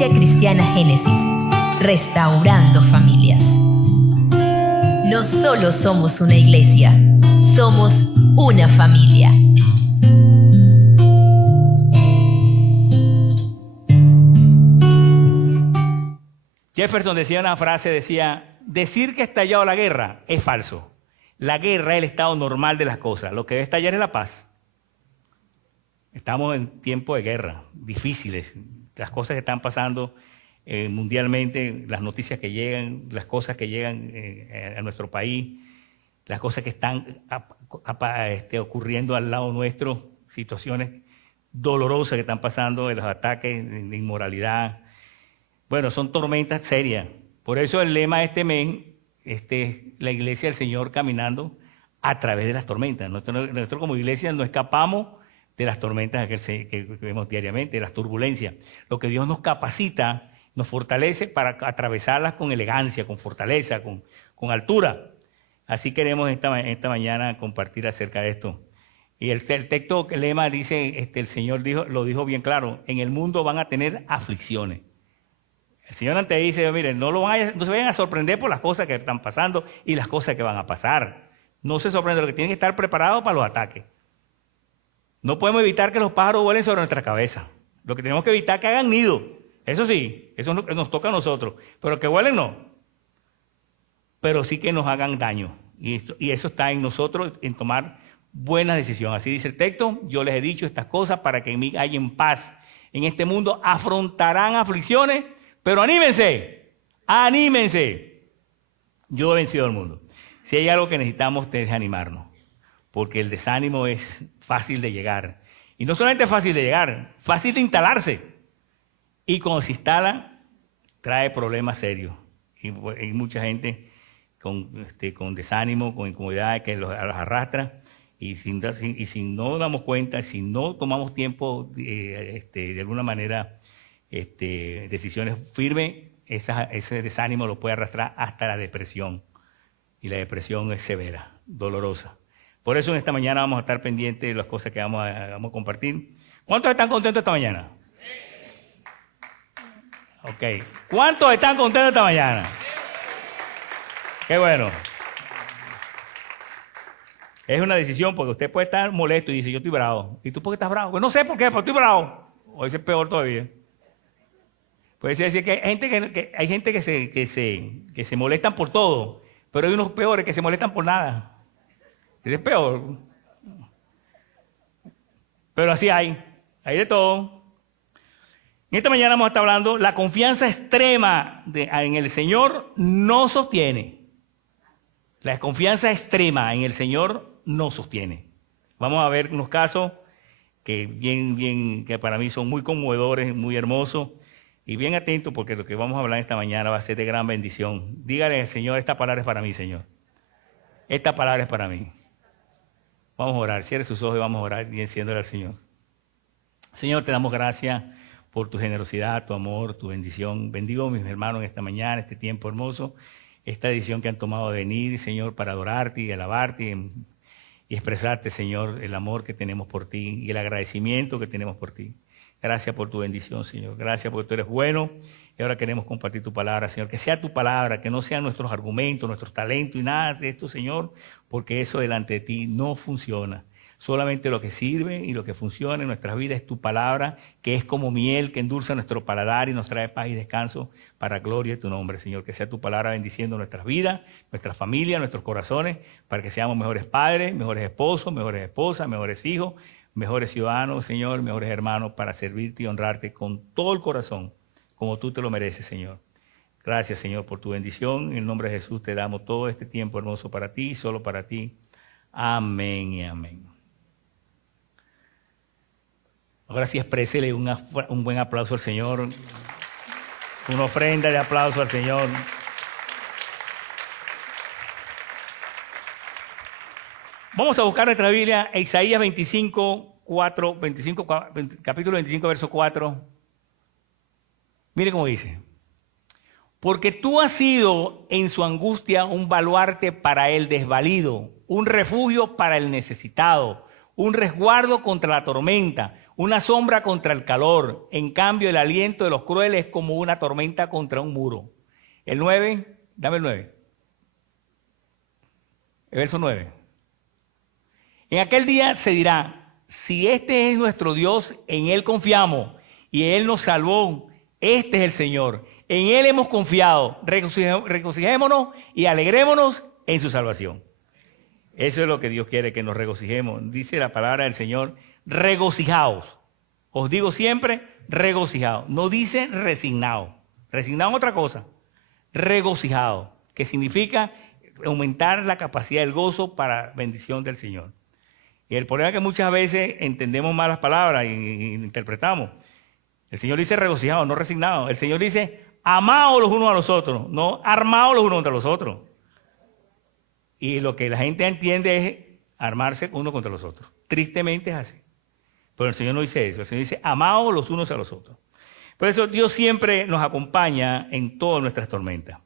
Iglesia Cristiana Génesis, restaurando familias. No solo somos una iglesia, somos una familia. Jefferson decía una frase, decía, decir que ha estallado la guerra es falso. La guerra es el estado normal de las cosas. Lo que debe estallar es la paz. Estamos en tiempos de guerra, difíciles. Las cosas que están pasando mundialmente, las noticias que llegan, las cosas que llegan a nuestro país, las cosas que están ocurriendo al lado nuestro, situaciones dolorosas que están pasando, de los ataques de inmoralidad. Bueno, son tormentas serias. Por eso el lema de este mes, la iglesia del Señor caminando a través de las tormentas. Nosotros como iglesia no escapamos de las tormentas que vemos diariamente, de las turbulencias. Lo que Dios nos capacita, nos fortalece para atravesarlas con elegancia, con fortaleza, con altura. Así queremos esta mañana compartir acerca de esto. Y el texto, el lema dice, el Señor lo dijo bien claro, en el mundo van a tener aflicciones. El Señor antes dice, miren, no se vayan a sorprender por las cosas que están pasando y las cosas que van a pasar. No se sorprenden, lo que tienen que estar preparados para los ataques. No podemos evitar que los pájaros vuelen sobre nuestra cabeza. Lo que tenemos que evitar es que hagan nido. Eso sí, eso nos toca a nosotros. Pero que vuelen no. Pero sí que nos hagan daño. Y eso está en nosotros, en tomar buenas decisiones. Así dice el texto, yo les he dicho estas cosas para que en mí haya paz. En este mundo afrontarán aflicciones, pero anímense, anímense. Yo he vencido al mundo. Si hay algo que necesitamos es desanimarnos, porque el desánimo es fácil de llegar. Y no solamente es fácil de llegar, fácil de instalarse. Y cuando se instala, trae problemas serios. Y hay mucha gente con desánimo, con incomodidad que los arrastra. Y si no damos cuenta, si no tomamos tiempo, de alguna manera, decisiones firmes, ese desánimo lo puede arrastrar hasta la depresión. Y la depresión es severa, dolorosa. Por eso en esta mañana vamos a estar pendientes de las cosas que vamos a compartir. ¿Cuántos están contentos esta mañana? Ok. ¿Cuántos están contentos esta mañana? Qué bueno. Es una decisión porque usted puede estar molesto y dice, yo estoy bravo. ¿Y tú por qué estás bravo? Pues no sé por qué, pero estoy bravo. O ese es peor todavía. Puede decir que hay gente que se molestan por todo, pero hay unos peores que se molestan por nada. Ese es peor. Pero así hay de todo. En esta mañana vamos a estar hablando, la confianza extrema en el Señor no sostiene. La confianza extrema en el Señor no sostiene. Vamos a ver unos casos que para mí son muy conmovedores, muy hermosos. Y bien atentos porque lo que vamos a hablar esta mañana va a ser de gran bendición. Dígale al Señor, esta palabra es para mí, Señor. Esta palabra es para mí. Vamos a orar, cierre sus ojos y vamos a orar diciéndole al Señor. Señor, te damos gracias por tu generosidad, tu amor, tu bendición. Bendigo a mis hermanos en esta mañana, este tiempo hermoso, esta decisión que han tomado de venir, Señor, para adorarte y alabarte y expresarte, Señor, el amor que tenemos por ti y el agradecimiento que tenemos por ti. Gracias por tu bendición, Señor. Gracias porque tú eres bueno y ahora queremos compartir tu palabra, Señor. Que sea tu palabra, que no sean nuestros argumentos, nuestros talentos y nada de esto, Señor, porque eso delante de ti no funciona. Solamente lo que sirve y lo que funciona en nuestras vidas es tu palabra, que es como miel que endulza nuestro paladar y nos trae paz y descanso para gloria de tu nombre, Señor. Que sea tu palabra bendiciendo nuestras vidas, nuestras familias, nuestros corazones, para que seamos mejores padres, mejores esposos, mejores esposas, mejores hijos, mejores ciudadanos, Señor, mejores hermanos, para servirte y honrarte con todo el corazón, como tú te lo mereces, Señor. Gracias, Señor, por tu bendición. En el nombre de Jesús te damos todo este tiempo hermoso para ti, solo para ti. Amén y amén. Ahora sí, exprésele un buen aplauso al Señor, una ofrenda de aplauso al Señor. Vamos a buscar nuestra Biblia, Isaías 25, capítulo 25, verso 4. Mire cómo dice. Porque tú has sido en su angustia un baluarte para el desvalido, un refugio para el necesitado, un resguardo contra la tormenta, una sombra contra el calor. En cambio, el aliento de los crueles es como una tormenta contra un muro. El 9, dame el 9. El verso 9. En aquel día se dirá, si este es nuestro Dios, en Él confiamos y Él nos salvó. Este es el Señor. En Él hemos confiado. Regocijémonos y alegrémonos en su salvación. Eso es lo que Dios quiere, que nos regocijemos. Dice la palabra del Señor, regocijaos. Os digo siempre, regocijaos. No dice resignados. Resignados es otra cosa. Regocijados, que significa aumentar la capacidad del gozo para bendición del Señor. Y el problema es que muchas veces entendemos mal las palabras y interpretamos. El Señor dice regocijados, no resignados. El Señor dice amados los unos a los otros, no armados los unos contra los otros. Y lo que la gente entiende es armarse uno contra los otros. Tristemente es así. Pero el Señor no dice eso. El Señor dice amados los unos a los otros. Por eso Dios siempre nos acompaña en todas nuestras tormentas.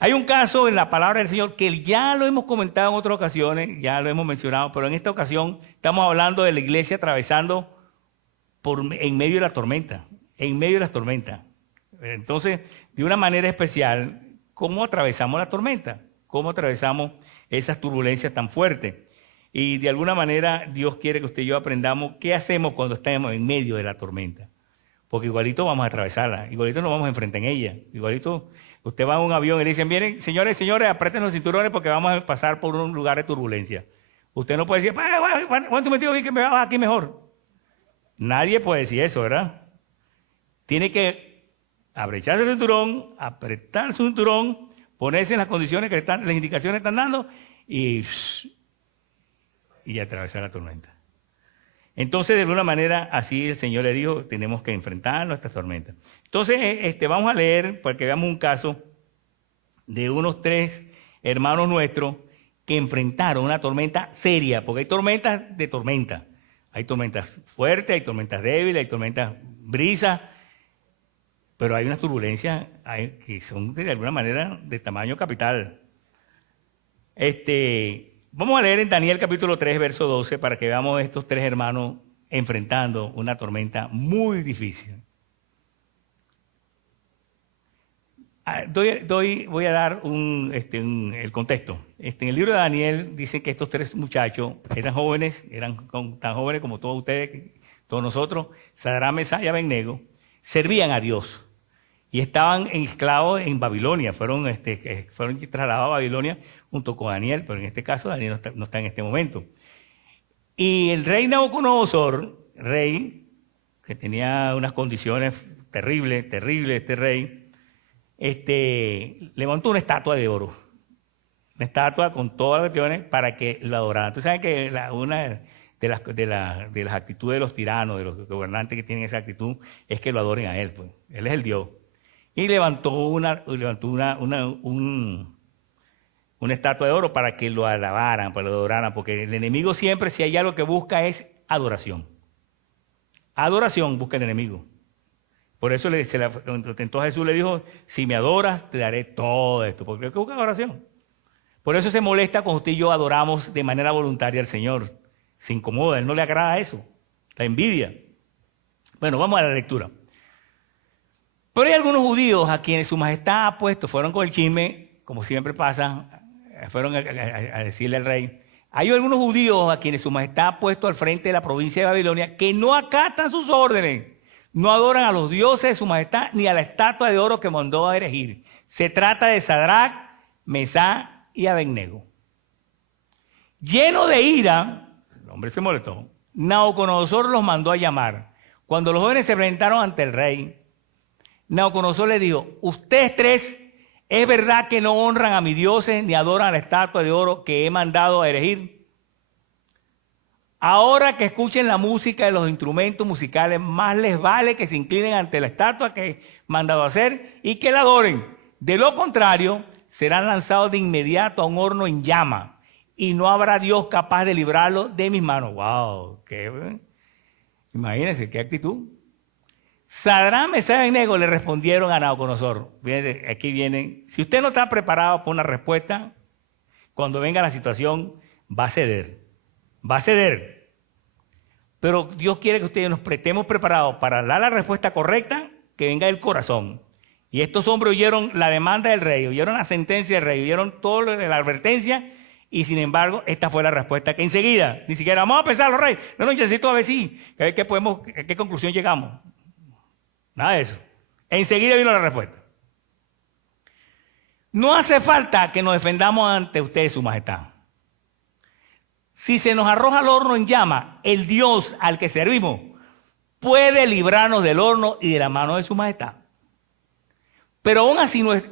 Hay un caso en la palabra del Señor que ya lo hemos comentado en otras ocasiones, ya lo hemos mencionado, pero en esta ocasión estamos hablando de la iglesia atravesando en medio de la tormenta, en medio de las tormentas. Entonces, de una manera especial, ¿cómo atravesamos la tormenta? ¿Cómo atravesamos esas turbulencias tan fuertes? Y de alguna manera Dios quiere que usted y yo aprendamos qué hacemos cuando estamos en medio de la tormenta. Porque igualito vamos a atravesarla, igualito nos vamos a enfrentar en ella, igualito usted va en un avión y le dicen, miren, señores, aprieten los cinturones porque vamos a pasar por un lugar de turbulencia. Usted no puede decir, ¿cuánto me digo que me va aquí mejor? Nadie puede decir eso, ¿verdad? Tiene que abrecharse el cinturón, apretar el cinturón, ponerse en las condiciones que las indicaciones están dando y atravesar la tormenta. Entonces, de alguna manera, así el Señor le dijo, tenemos que enfrentar nuestras tormentas. Entonces, vamos a leer, para que veamos un caso de unos 3 hermanos nuestros que enfrentaron una tormenta seria, porque hay tormentas de tormenta. Hay tormentas fuertes, hay tormentas débiles, hay tormentas brisas, pero hay unas turbulencias que son de alguna manera de tamaño capital. Vamos a leer en Daniel capítulo 3, verso 12, para que veamos a estos 3 hermanos enfrentando una tormenta muy difícil. Voy a dar el contexto. En el libro de Daniel dice que estos 3 muchachos eran jóvenes, tan jóvenes como todos ustedes, todos nosotros, Sadrach, Mesach y Abednego, servían a Dios y estaban esclavos en Babilonia, fueron trasladados a Babilonia junto con Daniel, pero en este caso Daniel no está en este momento. Y el rey Nabucodonosor, rey que tenía unas condiciones terribles, este rey, levantó una estatua de oro, una estatua con todas las cuestiones para que lo adoraran. Ustedes saben que una de las actitudes de los tiranos, de los gobernantes que tienen esa actitud, es que lo adoren a él, pues. Él es el Dios. Y levantó una estatua de oro para que lo alabaran, para que lo adoraran, porque el enemigo siempre, si hay algo que busca, es adoración. Adoración busca el enemigo. Por eso entonces Jesús le dijo, si me adoras, te daré todo esto, porque es que busca adoración. Por eso se molesta cuando usted y yo adoramos de manera voluntaria al Señor. Se incomoda, a él no le agrada eso, la envidia. Bueno, vamos a la lectura. Pero hay algunos judíos a quienes su majestad ha puesto, fueron con el chisme, como siempre pasa, fueron a decirle al rey. Hay algunos judíos a quienes su majestad ha puesto al frente de la provincia de Babilonia que no acatan sus órdenes, no adoran a los dioses de su majestad ni a la estatua de oro que mandó a erigir. Se trata de Sadrach, Mesach y Abednego. Lleno de ira, el hombre se molestó, Nabucodonosor los mandó a llamar. Cuando los jóvenes se presentaron ante el rey, Nabucodonosor le dijo, ustedes 3, ¿es verdad que no honran a mis dioses ni adoran a la estatua de oro que he mandado a erigir? Ahora que escuchen la música de los instrumentos musicales, más les vale que se inclinen ante la estatua que he mandado a hacer y que la adoren. De lo contrario, serán lanzados de inmediato a un horno en llama y no habrá Dios capaz de librarlos de mis manos. ¡Wow! Imagínense qué actitud. Sadrach, Mesach y Abednego le respondieron a Nabucodonosor. Aquí vienen. Si usted no está preparado para una respuesta, cuando venga la situación, va a ceder. Va a ceder. Pero Dios quiere que ustedes nos estemos preparados para dar la respuesta correcta que venga del corazón. Y estos hombres oyeron la demanda del rey, oyeron la sentencia del rey, oyeron toda la advertencia, y sin embargo, esta fue la respuesta que enseguida, ni siquiera vamos a pensarlo, rey. No, necesito a ver si, a ver a qué conclusión llegamos. Nada de eso. Enseguida vino la respuesta. No hace falta que nos defendamos ante usted, su majestad. Si se nos arroja al horno en llama, el Dios al que servimos puede librarnos del horno y de la mano de su majestad. Pero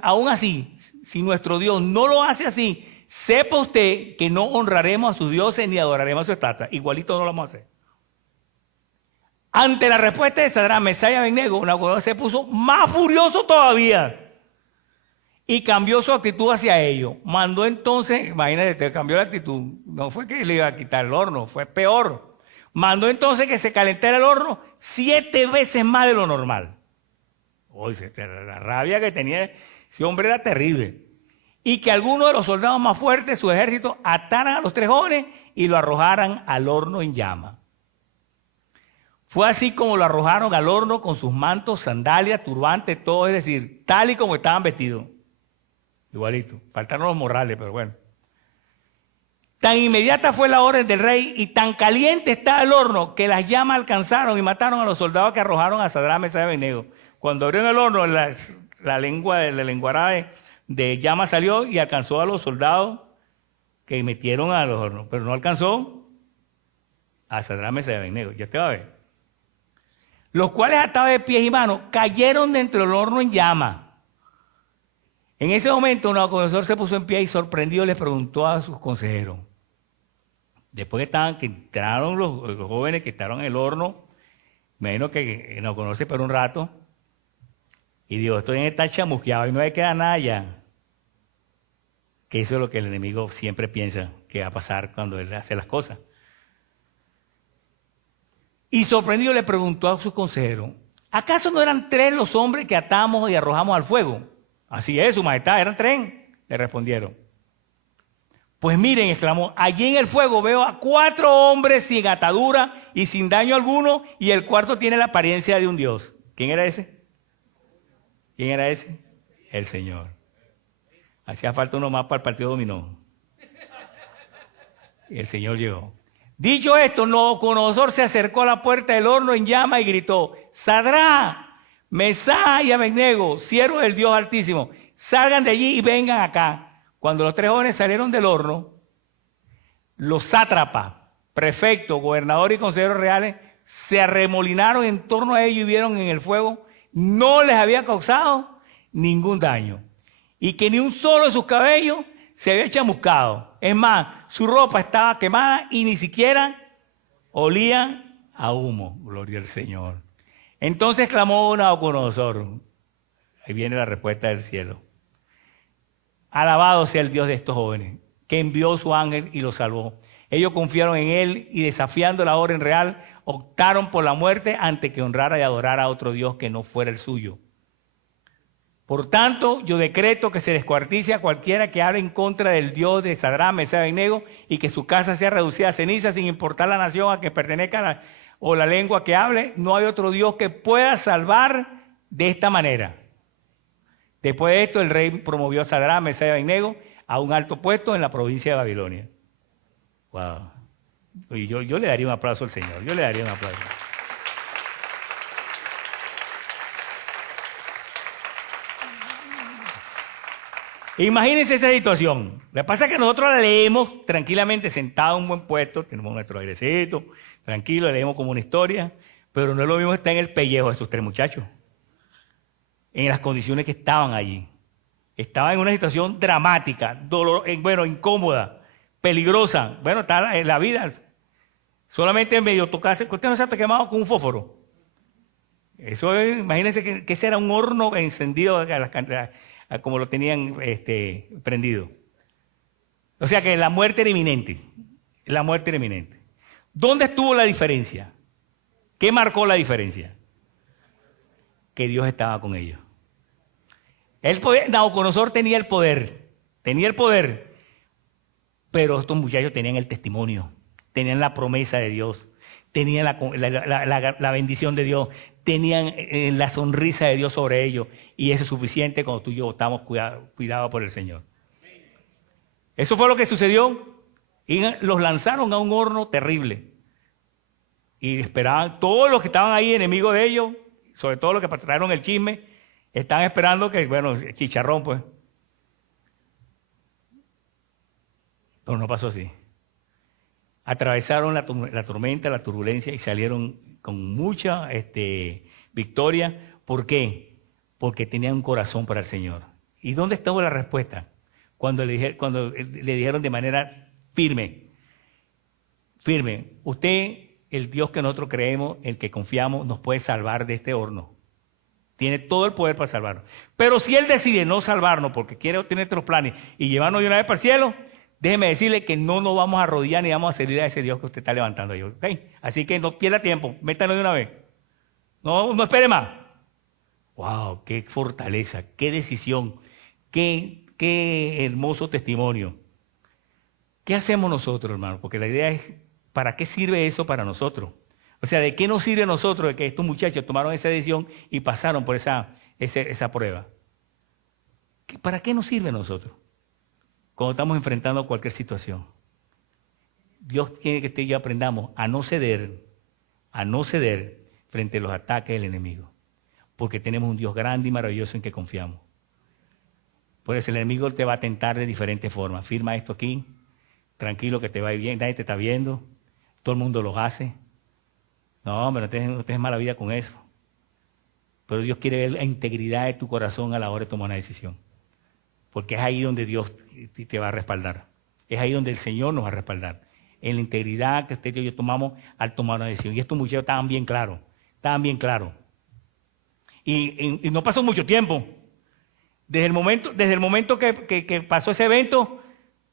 aún así, si nuestro Dios no lo hace así, sepa usted que no honraremos a sus dioses ni adoraremos a su estatua. Igualito no lo vamos a hacer. Ante la respuesta de Sadrach, Mesach y Abednego, Nabucodonosor se puso más furioso todavía y cambió su actitud hacia ellos. Mandó entonces, imagínate, cambió la actitud. No fue que le iba a quitar el horno, fue peor. Mandó entonces que se calentara el horno 7 veces más de lo normal. Oye, la rabia que tenía ese hombre era terrible. Y que algunos de los soldados más fuertes de su ejército ataran a los 3 jóvenes y lo arrojaran al horno en llama. Fue así como lo arrojaron al horno con sus mantos, sandalias, turbantes, todo, es decir, tal y como estaban vestidos. Igualito, faltaron los morrales, pero bueno. Tan inmediata fue la orden del rey y tan caliente estaba el horno que las llamas alcanzaron y mataron a los soldados que arrojaron a Sadrach, Mesach y Abednego. Cuando abrieron el horno, la lenguarada de llama salió y alcanzó a los soldados que metieron a los hornos, pero no alcanzó a Sadrach, Mesach y Abednego. Ya te va a ver. Los cuales, atados de pies y manos, cayeron dentro del horno en llama. En ese momento, Nabucodonosor se puso en pie y sorprendido les preguntó a sus consejeros. Después que entraron los jóvenes que estaban en el horno, me imagino que Nabucodonosor se esperó un rato y dijo, estoy en esta chamusqueado y no me queda nada ya. Que eso es lo que el enemigo siempre piensa que va a pasar cuando él hace las cosas. Y sorprendido le preguntó a sus consejeros, ¿acaso no eran 3 los hombres que atamos y arrojamos al fuego? Así es, su majestad, eran 3, le respondieron. Pues miren, exclamó, allí en el fuego veo a 4 hombres sin atadura y sin daño alguno, y el cuarto tiene la apariencia de un dios. ¿Quién era ese? ¿Quién era ese? El Señor. Hacía falta uno más para el partido dominó. Y el Señor llegó. Dicho esto, Nabucodonosor se acercó a la puerta del horno en llama y gritó, Sadrach, Mesach y Abednego, siervos del Dios Altísimo, salgan de allí y vengan acá. Cuando los 3 jóvenes salieron del horno, los sátrapas, prefectos, gobernadores y consejeros reales se arremolinaron en torno a ellos y vieron en el fuego no les había causado ningún daño y que ni un solo de sus cabellos se había chamuscado. Es más, su ropa estaba quemada y ni siquiera olía a humo. Gloria al Señor. Entonces clamó Nabucodonosor. Ahí viene la respuesta del cielo. Alabado sea el Dios de estos jóvenes, que envió su ángel y los salvó. Ellos confiaron en él y desafiando la orden real, optaron por la muerte antes que honrara y adorara a otro Dios que no fuera el suyo. Por tanto, yo decreto que se descuartice a cualquiera que hable en contra del Dios de Sadrach, Mesach y Abednego y que su casa sea reducida a ceniza sin importar la nación a que pertenezca o la lengua que hable. No hay otro Dios que pueda salvar de esta manera. Después de esto, el rey promovió a Sadrach, Mesach y Abednego a un alto puesto en la provincia de Babilonia. Wow. Y yo le daría un aplauso al Señor. Yo le daría un aplauso. Imagínense esa situación. Lo que pasa es que nosotros la leemos tranquilamente sentados en un buen puesto, tenemos nuestro airecito, tranquilo, leemos como una historia, pero no es lo mismo estar en el pellejo de esos 3 muchachos, en las condiciones que estaban allí. Estaban en una situación dramática, incómoda, peligrosa. Bueno, está en la vida. Solamente medio tocarse. Usted no se ha quemado con un fósforo. Eso es, imagínense que ese era un horno encendido como lo tenían prendido. O sea que la muerte era inminente. La muerte era inminente. ¿Dónde estuvo la diferencia? ¿Qué marcó la diferencia? Que Dios estaba con ellos. Nabucodonosor tenía el poder, pero estos muchachos tenían el testimonio, tenían la promesa de Dios, tenían la bendición de Dios, tenían la sonrisa de Dios sobre ellos, y eso es suficiente cuando tú y yo estamos cuidados por el Señor. Eso fue lo que sucedió, y los lanzaron a un horno terrible, y esperaban, todos los que estaban ahí enemigos de ellos, sobre todo los que trajeron el chisme, estaban esperando que, bueno, chicharrón pues. Pero no pasó así. Atravesaron la tormenta, la turbulencia, y salieron con mucha victoria. ¿Por qué? Porque tenían un corazón para el Señor. ¿Y dónde estuvo la respuesta? Cuando le dijeron de manera firme, usted, el Dios que nosotros creemos, el que confiamos, nos puede salvar de este horno. Tiene todo el poder para salvarnos. Pero si Él decide no salvarnos porque quiere tener otros planes y llevarnos de una vez para el cielo, déjeme decirle que no nos vamos a arrodillar ni vamos a servir a ese Dios que usted está levantando ahí. ¿Okay? Así que no pierda tiempo, métanos de una vez. No espere más. ¡Wow! ¡Qué fortaleza! ¡Qué decisión! ¡Qué hermoso testimonio! ¿Qué hacemos nosotros, hermano? Porque la idea es, ¿para qué sirve eso para nosotros? O sea, ¿de qué nos sirve a nosotros de que estos muchachos tomaron esa decisión y pasaron por esa prueba? ¿Para qué nos sirve a nosotros cuando estamos enfrentando cualquier situación? Dios quiere que usted y yo aprendamos a no ceder frente a los ataques del enemigo, porque tenemos un Dios grande y maravilloso en que confiamos. Por eso el enemigo te va a tentar de diferentes formas. Firma esto aquí, tranquilo que te va a ir bien, nadie te está viendo, todo el mundo lo hace. No, hombre, no tenés mala vida con eso. Pero Dios quiere ver la integridad de tu corazón a la hora de tomar una decisión. Porque es ahí donde Dios te va a respaldar. Es ahí donde el Señor nos va a respaldar. En la integridad que usted y yo tomamos al tomar una decisión. Y estos muchachos estaban bien claros. Y no pasó mucho tiempo. Desde el momento que pasó ese evento,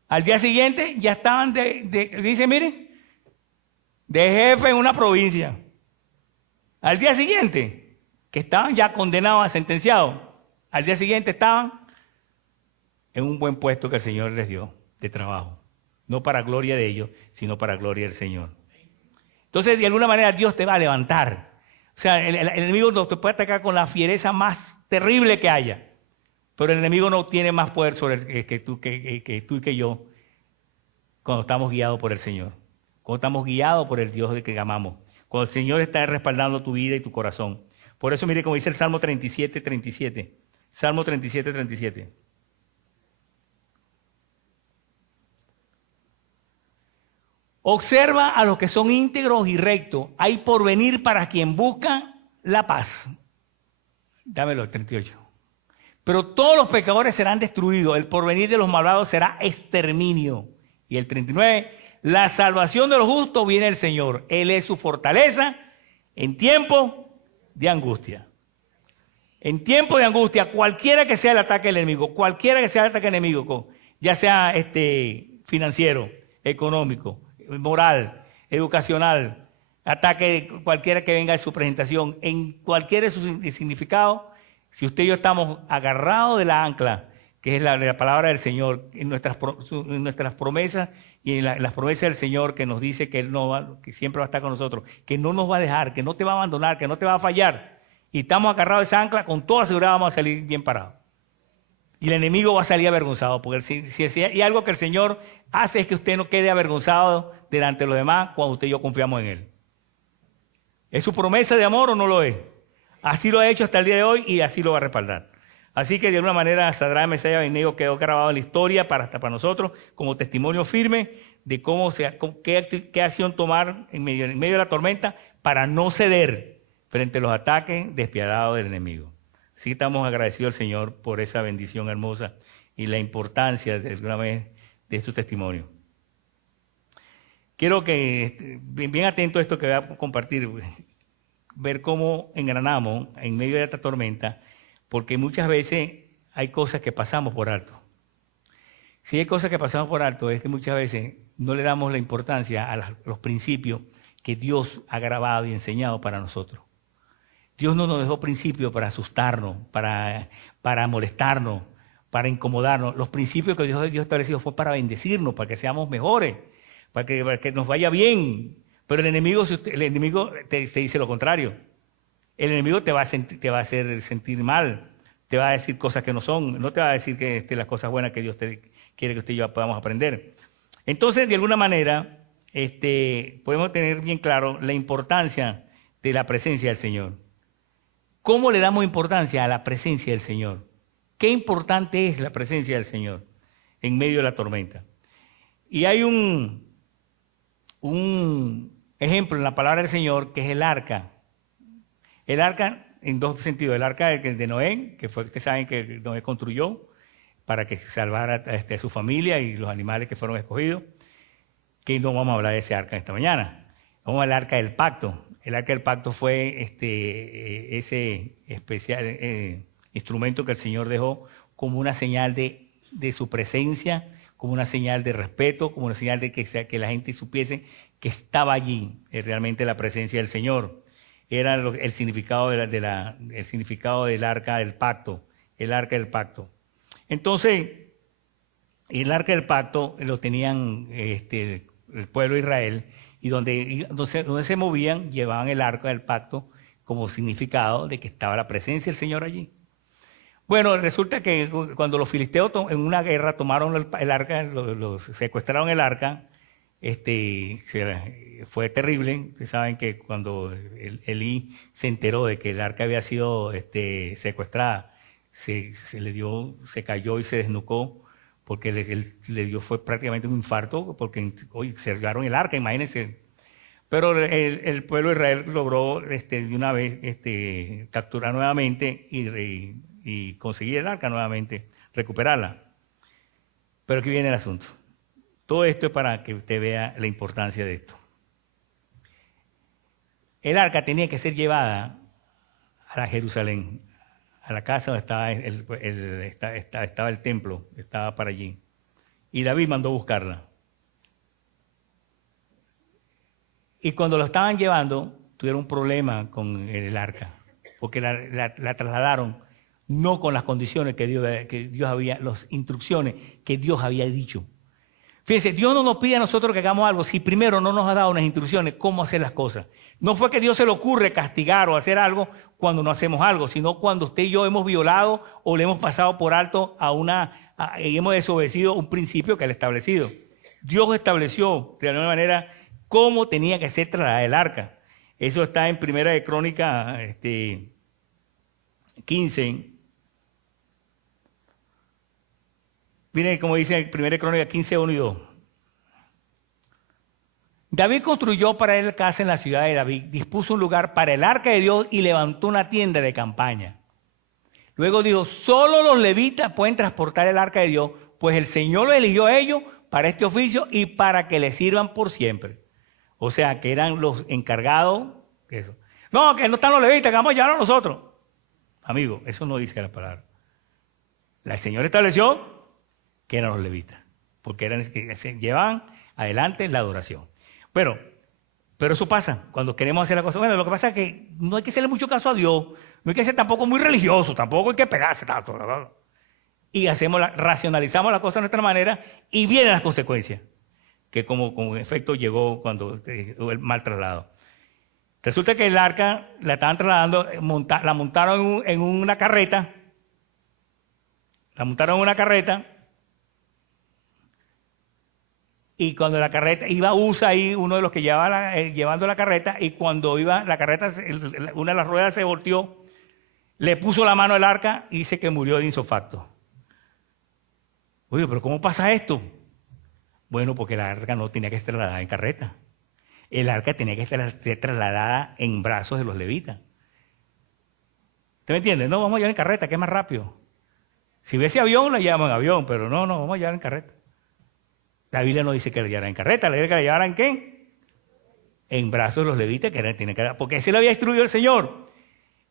al día siguiente ya estaban dice, miren, de jefe en una provincia. Al día siguiente, que estaban ya condenados a sentenciados, al día siguiente estaban en un buen puesto que el Señor les dio de trabajo. No para gloria de ellos, sino para gloria del Señor. Entonces, de alguna manera, Dios te va a levantar. O sea, el enemigo no te puede atacar con la fiereza más terrible que haya. Pero el enemigo no tiene más poder sobre que tú y que yo cuando estamos guiados por el Señor. Cuando estamos guiados por el Dios de que amamos. Cuando el Señor está respaldando tu vida y tu corazón. Por eso, mire como dice el Salmo 37:37. Salmo 37:37. Observa a los que son íntegros y rectos. Hay porvenir para quien busca la paz. Dámelo, el 38. Pero todos los pecadores serán destruidos. El porvenir de los malvados será exterminio. Y el 39. La salvación de los justos viene del Señor. Él es su fortaleza en tiempo de angustia. En tiempo de angustia, cualquiera que sea el ataque del enemigo, ya sea financiero, económico, moral, educacional, ataque cualquiera que venga de su presentación, en cualquiera de sus significados, si usted y yo estamos agarrados de la ancla, que es la palabra del Señor, en nuestras promesas, y en las promesas del Señor que nos dice que Él que siempre va a estar con nosotros, que no nos va a dejar, que no te va a abandonar, que no te va a fallar. Y estamos agarrados de esa ancla, con toda seguridad vamos a salir bien parados. Y el enemigo va a salir avergonzado, porque si hay algo que el Señor hace es que usted no quede avergonzado delante de los demás cuando usted y yo confiamos en Él. ¿Es su promesa de amor o no lo es? Así lo ha hecho hasta el día de hoy y así lo va a respaldar. Así que de alguna manera Sadrach, Mesach y Abednego quedó grabado en la historia hasta para nosotros como testimonio firme de qué acción tomar en medio de la tormenta para no ceder frente a los ataques despiadados del enemigo. Así que estamos agradecidos al Señor por esa bendición hermosa y la importancia de alguna vez de su testimonio. Quiero que bien atento a esto que voy a compartir, ver cómo engranamos en medio de esta tormenta. Porque muchas veces hay cosas que pasamos por alto. Si hay cosas que pasamos por alto, es que muchas veces no le damos la importancia a los principios que Dios ha grabado y enseñado para nosotros. Dios no nos dejó principios para asustarnos, para molestarnos, para incomodarnos. Los principios que Dios ha establecido fue para bendecirnos, para que seamos mejores, para que nos vaya bien, Pero el enemigo te dice lo contrario. El enemigo te va a hacer sentir mal, te va a decir cosas que no son, no te va a decir que las cosas buenas que Dios quiere que usted y yo podamos aprender. Entonces, de alguna manera, podemos tener bien claro la importancia de la presencia del Señor. ¿Cómo le damos importancia a la presencia del Señor? ¿Qué importante es la presencia del Señor en medio de la tormenta? Y hay un ejemplo en la palabra del Señor que es el arca. El arca en dos sentidos. El arca de Noé, que fue el que saben que Noé construyó para que se salvara a su familia y los animales que fueron escogidos. Que no vamos a hablar de ese arca esta mañana. Vamos al arca del pacto. El arca del pacto fue ese especial instrumento que el Señor dejó como una señal de su presencia, como una señal de respeto, como una señal de que la gente supiese que estaba allí realmente la presencia del Señor. Era el significado el significado del arca del pacto, el arca del pacto. Entonces, el arca del pacto lo tenían el pueblo de Israel, y donde se movían, llevaban el arca del pacto como significado de que estaba la presencia del Señor allí. Bueno, resulta que cuando los filisteos en una guerra tomaron el arca, secuestraron el arca, fue terrible. Ustedes saben que cuando Elí se enteró de que el arca había sido secuestrada, se cayó y se desnucó, porque le dio fue prácticamente un infarto, porque hoy se llevaron el arca, imagínense. Pero el pueblo de Israel logró de una vez capturar nuevamente y conseguir el arca nuevamente, recuperarla. Pero aquí viene el asunto. Todo esto es para que usted vea la importancia de esto. El arca tenía que ser llevada a la Jerusalén, a la casa donde estaba el templo, estaba para allí. Y David mandó buscarla. Y cuando lo estaban llevando, tuvieron un problema con el arca, porque la trasladaron no con las condiciones que Dios había, las instrucciones que Dios había dicho. Fíjense, Dios no nos pide a nosotros que hagamos algo si primero no nos ha dado unas instrucciones cómo hacer las cosas. No fue que Dios se le ocurre castigar o hacer algo cuando no hacemos algo, sino cuando usted y yo hemos violado o le hemos pasado por alto y hemos desobedecido un principio que Él ha establecido. Dios estableció de alguna manera cómo tenía que ser trasladada el arca. Eso está en Primera de Crónicas 15. Miren cómo dice en Primera de Crónicas 15, 1 y 2. David construyó para él casa en la ciudad de David, dispuso un lugar para el arca de Dios y levantó una tienda de campaña. Luego dijo, solo los levitas pueden transportar el arca de Dios, pues el Señor lo eligió a ellos para este oficio y para que le sirvan por siempre. O sea, que eran los encargados de eso. No, que no están los levitas, que vamos a llevarlo nosotros. Amigo, eso no dice la palabra. El Señor estableció que eran los levitas, porque eran los que llevaban adelante la adoración. Pero eso pasa cuando queremos hacer la cosa. Bueno, lo que pasa es que no hay que hacerle mucho caso a Dios, no hay que ser tampoco muy religioso, tampoco hay que pegarse tanto. Y racionalizamos la cosa de nuestra manera y vienen las consecuencias, que como efecto llegó cuando el mal traslado. Resulta que el arca la estaban trasladando, la montaron en una carreta, y cuando la carreta iba Usa ahí, uno de los que llevaba llevando la carreta, y cuando iba la carreta, una de las ruedas se volteó, le puso la mano al arca y dice que murió de insofacto. Oye, pero ¿cómo pasa esto? Bueno, porque la arca no tenía que estar trasladada en carreta. El arca tenía que estar trasladada en brazos de los levitas. ¿Usted me entiende? No, vamos a llevar en carreta, que es más rápido. Si hubiese avión, la llevamos en avión, pero no, vamos a llevar en carreta. La Biblia no dice que la llevaran en carreta, la Biblia que la llevaran ¿en qué? En brazos de los levitas, porque ese lo había instruido el Señor.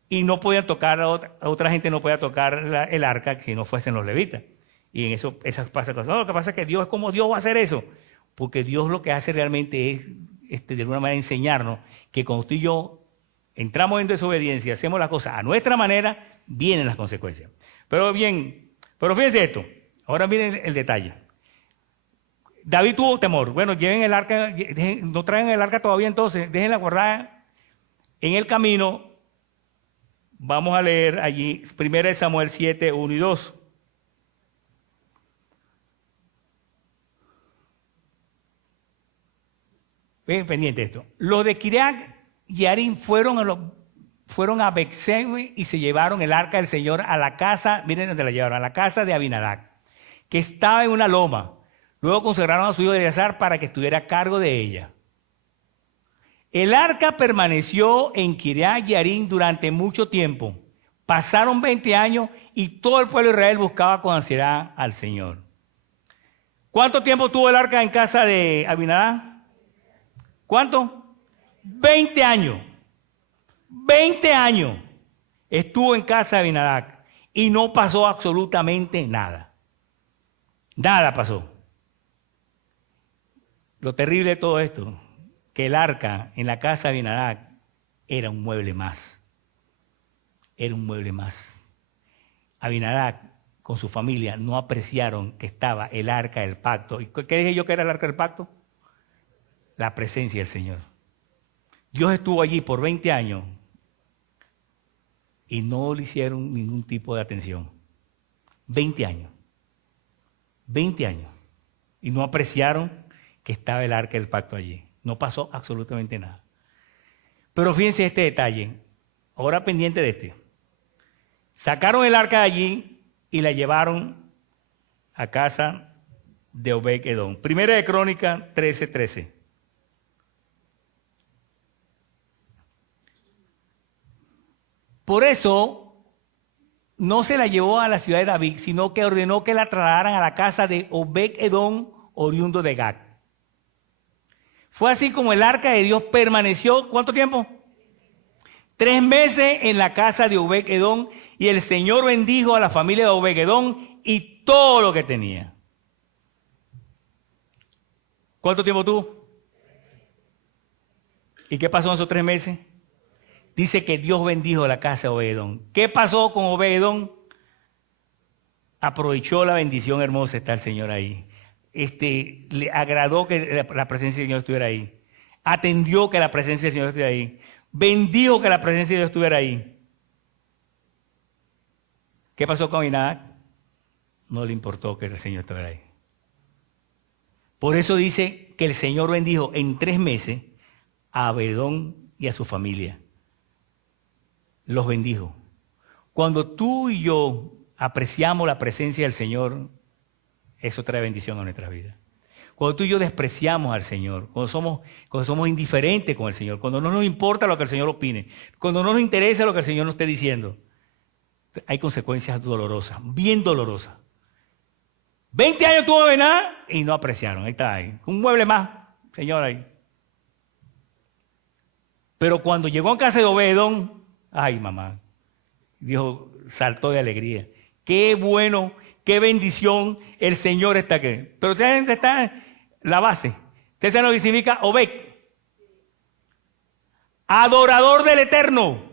Y no podían tocar, otra gente no podía tocar el arca si no fuesen los levitas. Y en eso, esas pasa cosas. No, lo que pasa es que Dios, ¿cómo Dios va a hacer eso? Porque Dios lo que hace realmente es, de alguna manera, enseñarnos que cuando usted y yo entramos en desobediencia, hacemos las cosas a nuestra manera, vienen las consecuencias. Pero fíjense esto. Ahora miren el detalle. David tuvo temor. Bueno, lleven el arca, no traigan el arca todavía entonces, déjenla guardada en el camino. Vamos a leer allí 1 Samuel 7, 1 y 2. Ven pendiente esto. Los de Kiriat Jearim fueron a Beth-semes y se llevaron el arca del Señor a la casa, miren dónde la llevaron, a la casa de Abinadab, que estaba en una loma. Luego consagraron a su hijo Eleazar para que estuviera a cargo de ella. El arca permaneció en Kiriat Jearim durante mucho tiempo. Pasaron 20 años y todo el pueblo de Israel buscaba con ansiedad al Señor. ¿Cuánto tiempo tuvo el arca en casa de Abinadab? ¿Cuánto? 20 años. 20 años estuvo en casa de Abinadab y no pasó absolutamente nada. Nada pasó. Lo terrible de todo esto, que el arca en la casa de Abinadab era un mueble más. Era un mueble más. Abinadab con su familia no apreciaron que estaba el arca del pacto. ¿Y qué dije yo que era el arca del pacto? La presencia del Señor. Dios estuvo allí por 20 años y no le hicieron ningún tipo de atención. 20 años. 20 años. Y no apreciaron que estaba el arca del pacto allí. No pasó absolutamente nada. Pero fíjense este detalle. Ahora pendiente de este. Sacaron el arca de allí y la llevaron a casa de Obed-edom. Primera de Crónicas 13:13. Por eso no se la llevó a la ciudad de David, sino que ordenó que la trasladaran a la casa de Obed-edom, oriundo de Gat. Fue así como el arca de Dios permaneció, ¿cuánto tiempo? 3 meses en la casa de Obed-edom, y el Señor bendijo a la familia de Obed-edom y todo lo que tenía. ¿Cuánto tiempo tuvo? ¿Y qué pasó en esos 3 meses? Dice que Dios bendijo la casa de Obed-edom. ¿Qué pasó con Obed-edom? Aprovechó la bendición hermosa, está el Señor ahí. Le agradó que la presencia del Señor estuviera ahí. Atendió que la presencia del Señor estuviera ahí. Bendijo que la presencia de Dios estuviera ahí. ¿Qué pasó con Abinadab? No le importó que el Señor estuviera ahí. Por eso dice que el Señor bendijo en 3 meses a Obed-edom y a su familia. Los bendijo. Cuando tú y yo apreciamos la presencia del Señor, eso trae bendición a nuestras vidas. Cuando tú y yo despreciamos al Señor, cuando somos indiferentes con el Señor, cuando no nos importa lo que el Señor opine, cuando no nos interesa lo que el Señor nos esté diciendo, hay consecuencias dolorosas, bien dolorosas. 20 años tuvo Abinadab y no apreciaron. Ahí está, ahí. Un mueble más, Señor, ahí. Pero cuando llegó a casa de Obed-edom, ay, mamá, dijo, saltó de alegría. Qué bueno, qué bendición, el Señor está aquí. Pero ustedes está la base. Ustedes saben lo que significa Obed. Adorador del Eterno.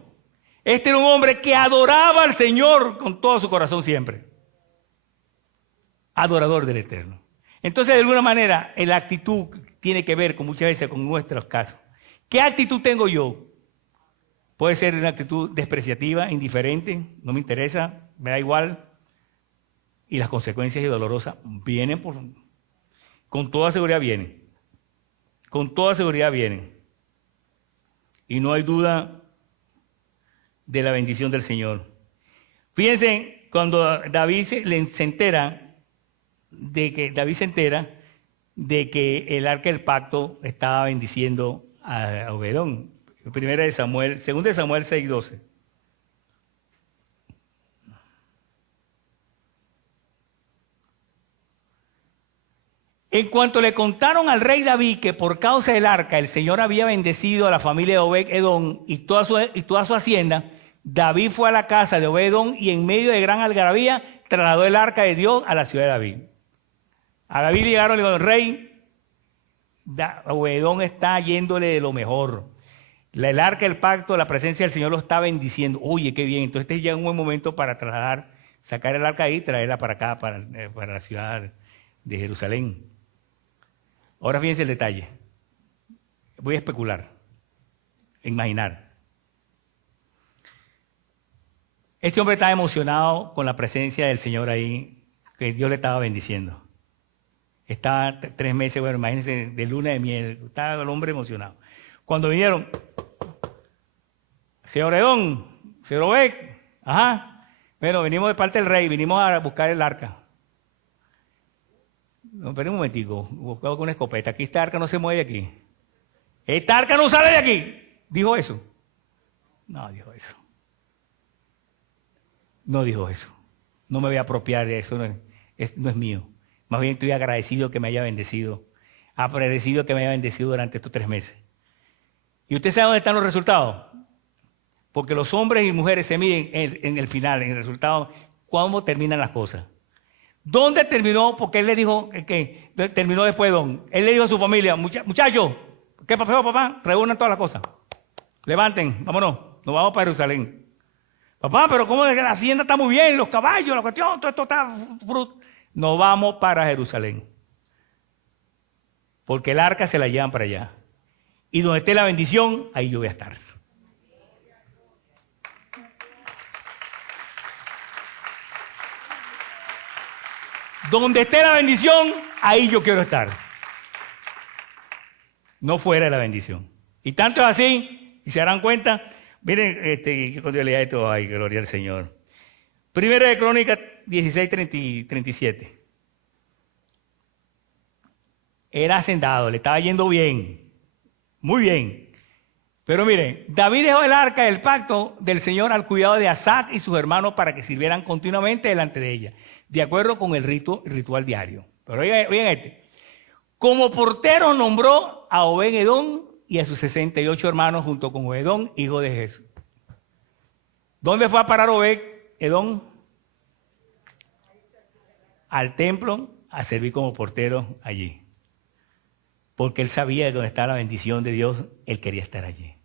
Este era un hombre que adoraba al Señor con todo su corazón siempre. Adorador del Eterno. Entonces, de alguna manera, la actitud tiene que ver muchas veces con nuestros casos. ¿Qué actitud tengo yo? Puede ser una actitud despreciativa, indiferente, no me interesa, me da igual. Y las consecuencias dolorosas vienen con toda seguridad vienen. Con toda seguridad vienen. Y no hay duda de la bendición del Señor. Fíjense, cuando David se entera de que el arca del pacto estaba bendiciendo a Obed-edom. Primera de Samuel, segunda de Samuel 6:12. En cuanto le contaron al rey David que por causa del arca el Señor había bendecido a la familia de Obed-edom y toda su hacienda, David fue a la casa de Obed-edom y en medio de gran algarabía trasladó el arca de Dios a la ciudad de David. A David llegaron y le dijeron, rey, Obed-edom está yéndole de lo mejor. El arca del pacto, la presencia del Señor lo está bendiciendo. Oye, qué bien. Entonces este es ya un buen momento para sacar el arca ahí y traerla para acá, para la ciudad de Jerusalén. Ahora fíjense el detalle. Voy a especular, imaginar. Este hombre estaba emocionado con la presencia del Señor ahí, que Dios le estaba bendiciendo. Estaba 3 meses, bueno, imagínense, de luna de miel. Estaba el hombre emocionado. Cuando vinieron, señor Edón, señor Obed, ajá, bueno, venimos de parte del rey, vinimos a buscar el arca. No, espera un momentico, buscado con una escopeta. Aquí esta arca no se mueve de aquí. Esta arca no sale de aquí. ¿Dijo eso? No dijo eso. No dijo eso. No me voy a apropiar de eso, no es mío. Más bien estoy agradecido que me haya bendecido. Agradecido que me haya bendecido durante estos 3 meses. ¿Y usted sabe dónde están los resultados? Porque los hombres y mujeres se miden en el final, en el resultado, cómo terminan las cosas. ¿Dónde terminó? Porque él le dijo que terminó después de Don. Él le dijo a su familia, muchachos, ¿qué pasó, papá? Reúnan todas las cosas. Levanten, vámonos, nos vamos para Jerusalén. Papá, pero ¿cómo la hacienda está muy bien? Los caballos, la cuestión, todo esto está fruto. Nos vamos para Jerusalén. Porque el arca se la llevan para allá. Y donde esté la bendición, ahí yo voy a estar. Donde esté la bendición, ahí yo quiero estar. No fuera de la bendición. Y tanto es así, y se darán cuenta, miren, cuando yo leía esto, ay, gloria al Señor. Primera de Crónicas 16, 37. Era hacendado, le estaba yendo bien, muy bien. Pero miren, David dejó el arca del pacto del Señor al cuidado de Asaf y sus hermanos para que sirvieran continuamente delante de ella, de acuerdo con el ritual diario. Pero oigan este. Como portero nombró a Obed-Edom y a sus 68 hermanos junto con Obed-Edom, hijo de Jesús. ¿Dónde fue a parar Obed-Edom? Al templo a servir como portero allí. Porque él sabía de dónde está la bendición de Dios, él quería estar allí.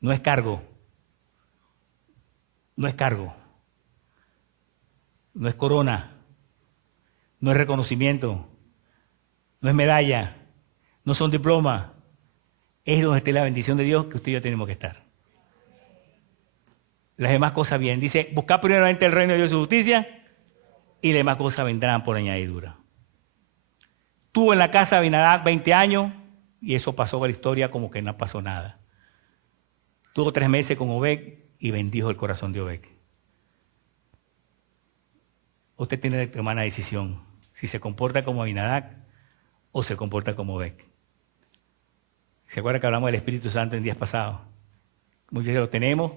No es cargo. No es cargo. No es corona. No es reconocimiento. No es medalla. No son diplomas. Es donde esté la bendición de Dios que usted y yo tenemos que estar. Las demás cosas vienen. Dice, buscad primeramente el reino de Dios y su justicia y las demás cosas vendrán por añadidura. Estuvo en la casa de Abinadab 20 años y eso pasó por la historia como que no pasó nada. Tuvo 3 meses con Obed y bendijo el corazón de Obed. Usted tiene que tomar una decisión si se comporta como Abinadab o se comporta como Obed. ¿Se acuerda que hablamos del Espíritu Santo en días pasados? Muchas veces lo tenemos,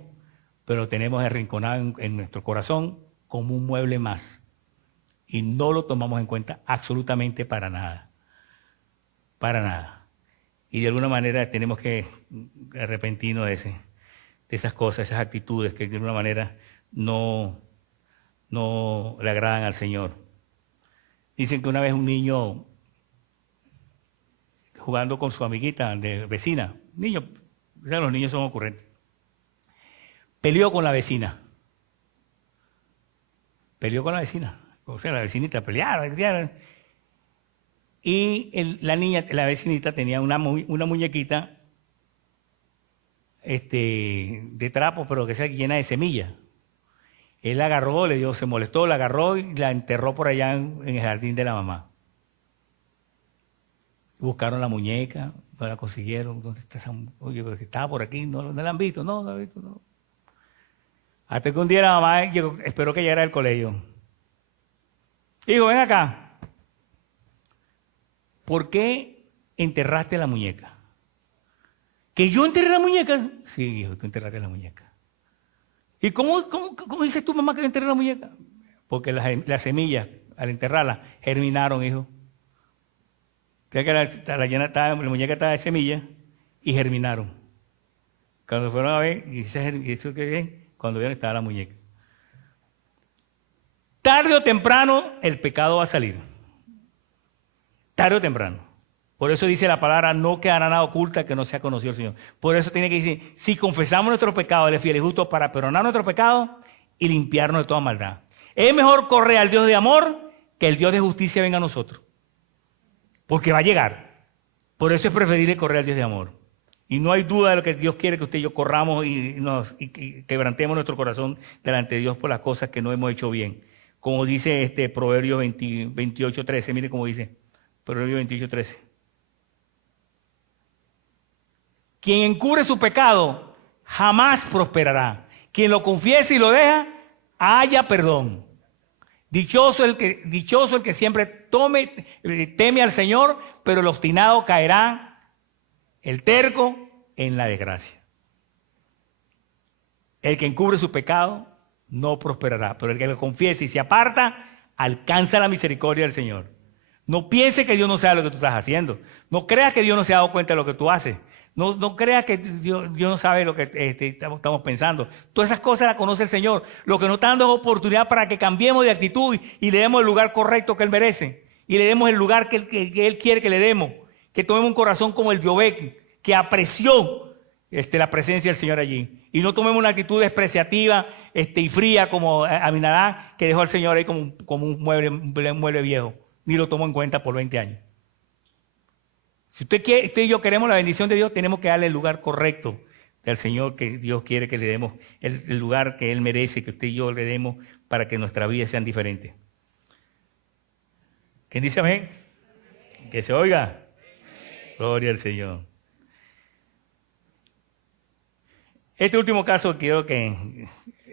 pero lo tenemos arrinconado en nuestro corazón como un mueble más. Y no lo tomamos en cuenta absolutamente para nada. Para nada. Y de alguna manera tenemos que arrepentirnos de esas cosas, esas actitudes que de alguna manera no le agradan al Señor. Dicen que una vez un niño jugando con su amiguita de vecina, los niños son ocurrentes, peleó con la vecina. O sea, la vecinita pelearon. Y la vecinita tenía una muñequita de trapo, pero que sea llena de semillas. Él la agarró, se molestó, la agarró y la enterró por allá en el jardín de la mamá. Buscaron la muñeca, no la consiguieron. ¿Dónde está esa? Oye, pero estaba por aquí, no la han visto, no la han visto, no. Hasta que un día la mamá esperó que llegara del colegio. Dijo, ven acá. ¿Por qué enterraste la muñeca? ¿Que yo enterré la muñeca? Sí, hijo, tú enterraste la muñeca. ¿Y cómo dices tú, mamá, que enterré la muñeca? Porque las semillas, al enterrarlas, germinaron, hijo. La muñeca estaba de semillas y germinaron. Cuando fueron a ver, y eso que es, cuando vieron estaba la muñeca. Tarde o temprano el pecado va a salir. Tarde o temprano. Por eso dice la palabra, no quedará nada oculta que no sea conocido el Señor. Por eso tiene que decir, si confesamos nuestros pecados, Él es fiel y justo para perdonar nuestros pecados y limpiarnos de toda maldad. Es mejor correr al Dios de amor que el Dios de justicia venga a nosotros. Porque va a llegar. Por eso es preferible correr al Dios de amor. Y no hay duda de lo que Dios quiere que usted y yo corramos y quebrantemos nuestro corazón delante de Dios por las cosas que no hemos hecho bien. Como dice este Proverbio 28:13, mire cómo dice, Proverbio 28:13. Quien encubre su pecado jamás prosperará. Quien lo confiesa y lo deja, haya perdón. Dichoso el que siempre teme al Señor, pero el obstinado caerá, el terco, en la desgracia. El que encubre su pecado no prosperará, pero el que lo confiesa y se aparta, alcanza la misericordia del Señor. No piense que Dios no sabe lo que tú estás haciendo. No creas que Dios no se ha dado cuenta de lo que tú haces. No creas que Dios no sabe lo que estamos pensando. Todas esas cosas las conoce el Señor. Lo que nos está dando es oportunidad para que cambiemos de actitud y le demos el lugar correcto que Él merece. Y le demos el lugar que Él quiere que le demos. Que tomemos un corazón como el de Obed, que apreció la presencia del Señor allí. Y no tomemos una actitud despreciativa y fría como Abinadab, que dejó al Señor ahí como un mueble viejo. Ni lo tomó en cuenta por 20 años. Si usted y yo queremos la bendición de Dios, tenemos que darle el lugar correcto al Señor, que Dios quiere que le demos, el lugar que Él merece, que usted y yo le demos para que nuestras vidas sean diferentes. ¿Quién dice amén? Que se oiga. Gloria al Señor. Este último caso, quiero que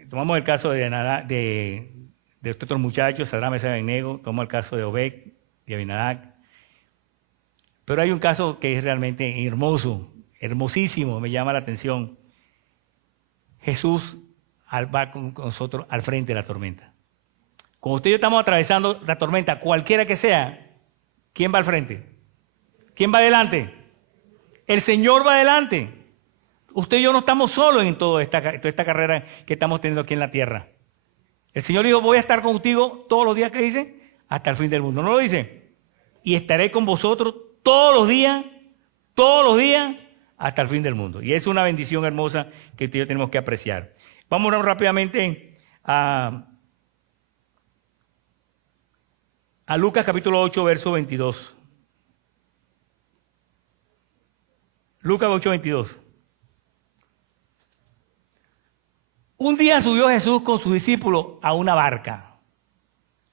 tomamos el caso de estos otros muchachos, Sadrach, Mesach y Abednego, tomamos el caso de Obed, de Abinadab. Pero hay un caso que es realmente hermoso, hermosísimo, me llama la atención. Jesús va con nosotros al frente de la tormenta. Cuando usted y yo estamos atravesando la tormenta, cualquiera que sea, ¿quién va al frente? ¿Quién va adelante? El Señor va adelante. Usted y yo no estamos solos en toda esta carrera que estamos teniendo aquí en la tierra. El Señor dijo, voy a estar contigo todos los días, que dice, hasta el fin del mundo. ¿No lo dice? Y estaré con vosotros todos los días, hasta el fin del mundo. Y es una bendición hermosa que usted y yo tenemos que apreciar. Vamos rápidamente a Lucas capítulo 8, verso 22. Lucas 8, 22. Un día subió Jesús con sus discípulos a una barca.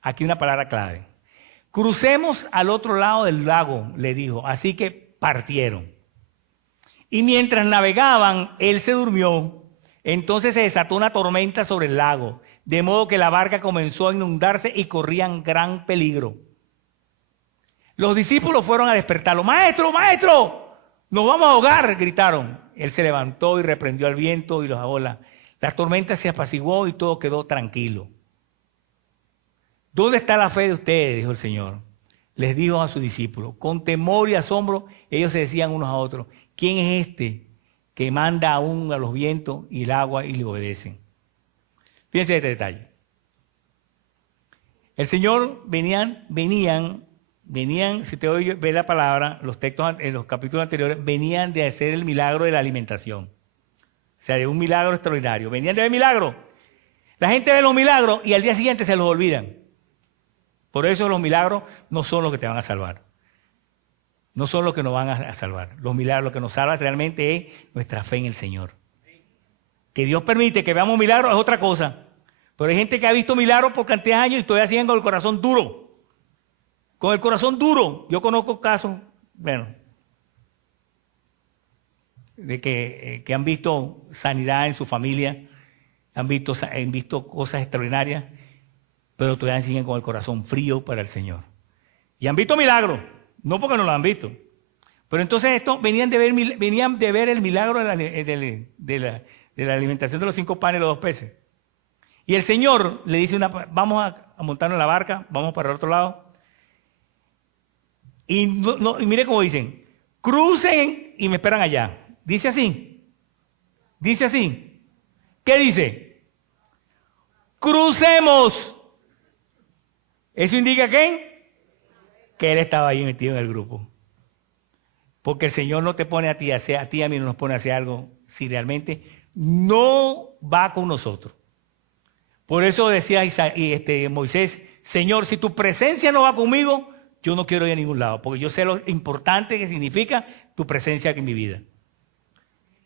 Aquí una palabra clave. Crucemos al otro lado del lago, le dijo. Así que partieron. Y mientras navegaban, él se durmió. Entonces se desató una tormenta sobre el lago, de modo que la barca comenzó a inundarse y corrían gran peligro. Los discípulos fueron a despertarlo. ¡Maestro, maestro! ¡Nos vamos a ahogar!, gritaron. Él se levantó y reprendió al viento y las olas. La tormenta se apaciguó y todo quedó tranquilo. ¿Dónde está la fe de ustedes?, dijo el Señor. Les dijo a sus discípulos. Con temor y asombro, ellos se decían unos a otros, ¿quién es este que manda aún a los vientos y el agua y le obedecen? Fíjense este detalle. El Señor venían, si usted ve la palabra, los textos en los capítulos anteriores, venían de hacer el milagro de la alimentación. O sea, de un milagro extraordinario. Venían de ver milagros. La gente ve los milagros y al día siguiente se los olvidan. Por eso los milagros no son los que te van a salvar. No son los que nos van a salvar. Los milagros, lo que nos salva realmente es nuestra fe en el Señor. Que Dios permite que veamos milagros es otra cosa. Pero hay gente que ha visto milagros por cantidad de años y todavía siguen con el corazón duro. Con el corazón duro. Yo conozco casos, de que han visto sanidad en su familia, han visto cosas extraordinarias, pero todavía siguen con el corazón frío para el Señor. Y han visto milagros, no porque no lo han visto. Pero entonces estos venían de ver el milagro de la alimentación de los 5 panes y los 2 peces. Y el Señor le dice, vamos a montarnos en la barca, vamos para el otro lado. Y mire cómo dicen, crucen y me esperan allá. Dice así. ¿Qué dice? Crucemos. ¿Eso indica qué? Que Él estaba ahí metido en el grupo. Porque el Señor no te pone a ti a mí no nos pone a hacer algo si realmente no va con nosotros. Por eso decía Moisés, Señor, si tu presencia no va conmigo, yo no quiero ir a ningún lado, porque yo sé lo importante que significa tu presencia aquí en mi vida.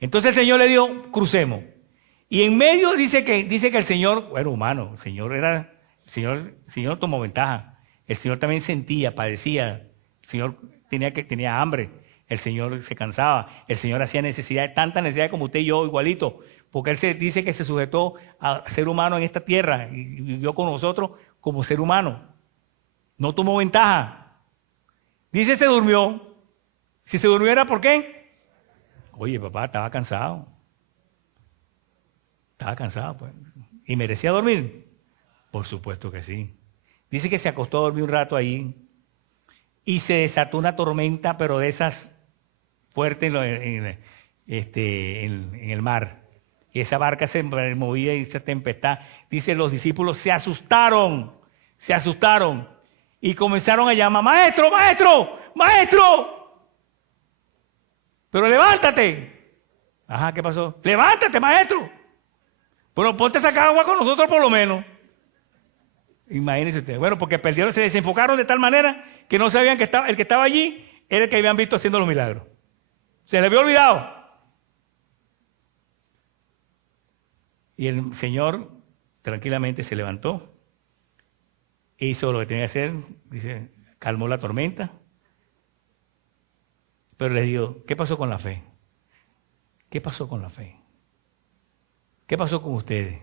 Entonces el Señor le dijo, crucemos. Y en medio dice que el Señor, bueno, humano, el Señor tomó ventaja. El Señor también sentía, padecía. El Señor tenía hambre. El Señor se cansaba. El Señor hacía necesidades, tantas necesidades como usted y yo, igualito. Porque Él dice que se sujetó a ser humano en esta tierra y vivió con nosotros como ser humano. No tomó ventaja. Dice, se durmió. Si se durmió era ¿por qué? Oye, papá, estaba cansado. Estaba cansado, pues. ¿Y merecía dormir? Por supuesto que sí. Dice que se acostó a dormir un rato ahí y se desató una tormenta, pero de esas fuertes en el mar. Y esa barca se movía y esa tempestad. Dice, los discípulos se asustaron y comenzaron a llamar, maestro, maestro, maestro. Pero levántate. Ajá, ¿qué pasó? Levántate, maestro. Bueno, ponte a sacar agua con nosotros por lo menos. Imagínense ustedes. Bueno, porque se desenfocaron de tal manera que no sabían que el que estaba allí era el que habían visto haciendo los milagros. Se les había olvidado. Y el Señor tranquilamente se levantó, hizo lo que tenía que hacer, dice, calmó la tormenta, pero les dijo, ¿qué pasó con la fe? ¿Qué pasó con la fe? ¿Qué pasó con ustedes?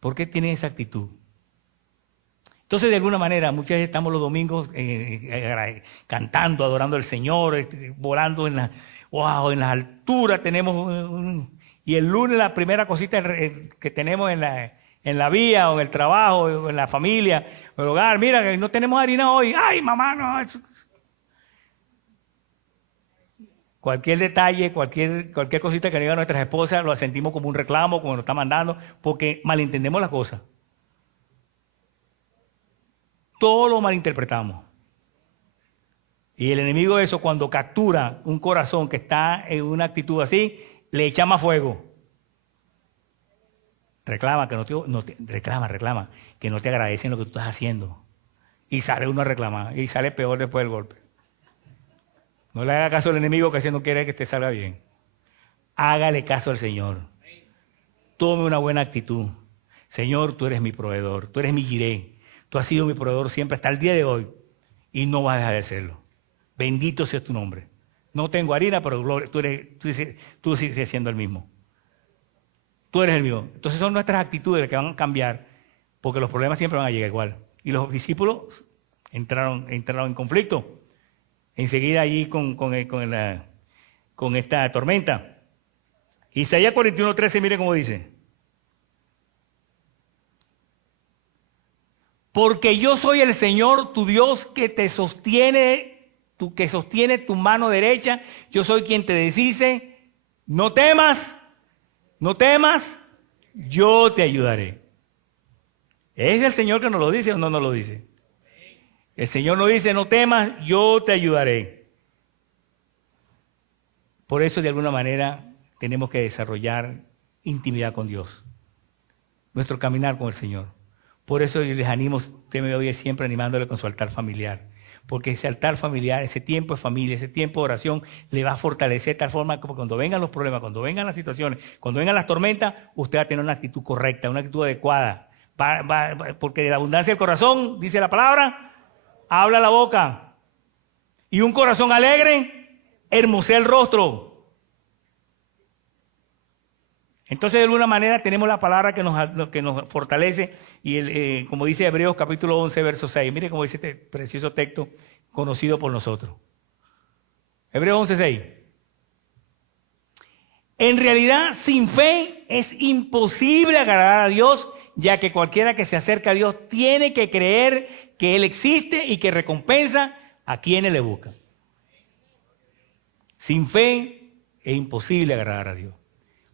¿Por qué tienen esa actitud? Entonces, de alguna manera, muchas veces estamos los domingos cantando, adorando al Señor, volando en las alturas, y el lunes la primera cosita que tenemos en la vía, o en el trabajo, o en la familia, o en el hogar, mira, que no tenemos harina hoy. ¡Ay, mamá, no! Cualquier detalle, cualquier cosita que diga nuestras esposas, lo sentimos como un reclamo, como nos está mandando, porque malentendemos las cosas. Todo lo malinterpretamos. Y el enemigo de eso, cuando captura un corazón que está en una actitud así, le echa más fuego. Reclama, reclama, que no te agradecen lo que tú estás haciendo. Y sale uno a reclamar, y sale peor después del golpe. No le haga caso al enemigo que si no quiere que te salga bien. Hágale caso al Señor. Tome una buena actitud. Señor, tú eres mi proveedor, tú eres mi jiré. Tú has sido mi proveedor siempre hasta el día de hoy y no vas a dejar de serlo. Bendito sea tu nombre. No tengo harina, pero tú sigues siendo el mismo. Tú eres el mismo. Entonces son nuestras actitudes las que van a cambiar, porque los problemas siempre van a llegar igual. Y los discípulos entraron en conflicto. Enseguida allí con esta tormenta. Isaías 41:13, mire cómo dice. Porque yo soy el Señor, tu Dios, que te sostiene, que sostiene tu mano derecha. Yo soy quien te dice, no temas, yo te ayudaré. ¿Es el Señor que nos lo dice o no nos lo dice? El Señor nos dice, no temas, yo te ayudaré. Por eso, de alguna manera, tenemos que desarrollar intimidad con Dios. Nuestro caminar con el Señor. Por eso yo les animo, usted me oye siempre animándole con su altar familiar. Porque ese altar familiar, ese tiempo de familia, ese tiempo de oración, le va a fortalecer de tal forma que cuando vengan los problemas, cuando vengan las situaciones, cuando vengan las tormentas, usted va a tener una actitud correcta, una actitud adecuada. Porque de la abundancia del corazón, dice la palabra, habla la boca. Y un corazón alegre hermosea el rostro. Entonces, de alguna manera, tenemos la palabra que nos fortalece. Y como dice Hebreos capítulo 11, verso 6. Mire cómo dice este precioso texto conocido por nosotros. Hebreos 11, 6. En realidad, sin fe es imposible agradar a Dios, ya que cualquiera que se acerca a Dios tiene que creer que Él existe y que recompensa a quienes le buscan. Sin fe es imposible agradar a Dios.